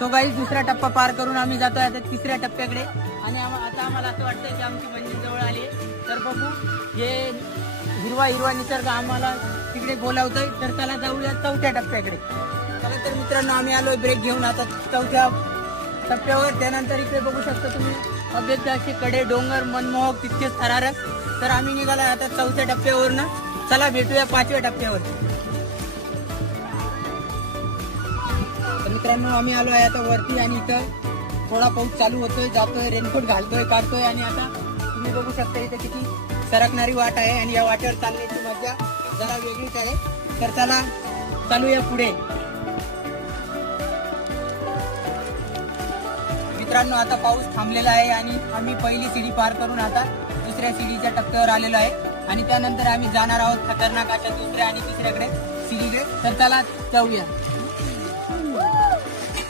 So guys दुसरा टप्पा पार करून आम्ही जातोय आता तिसऱ्या टप्प्याकडे आणि आता आम्हाला असं वाटतंय की आमची मंजिल जवळ आली आहे. तर बघू हे हिरवा हिरवा निसर्ग आम्हाला तिकडे बोलावतोय. तर चला जाऊया चौथ्या टप्प्याकडे. चला तर मित्रांनो आम्ही आलोय ब्रेक घेऊन आता चौथ्या टप्प्यावर. त्यानंतर इकडे बघू शकता तुम्ही अभ्यर्थ असे कडे डोंगर मनमोहक तितकेच थरारक. तर आम्ही निघाला आता चौथ्या टप्प्यावरनं. चला भेटूया पाचव्या टप्प्यावर. तर मित्रांनो आम्ही आलो आहे आता वरती आणि इथं थोडा पाऊस चालू होतोय, जातोय, रेनकोट घालतोय, काढतोय आणि आता तुम्ही बघू शकता इथे किती सरकणारी वाट आहे आणि या वाटेवर चालण्याची मजा जरा वेगळीच आहे. तर चला चालूया पुढे. मित्रांनो आता पाऊस थांबलेला आहे आणि आम्ही पहिली सीडी पार करून आता दुसऱ्या सीडीच्या टप्प्यावर आलेलो आहे आणि त्यानंतर आम्ही जाणार आहोत खतरनाक अशा दुसऱ्या आणि तिसऱ्याकडे सीडीकडे. तर चला जाऊया.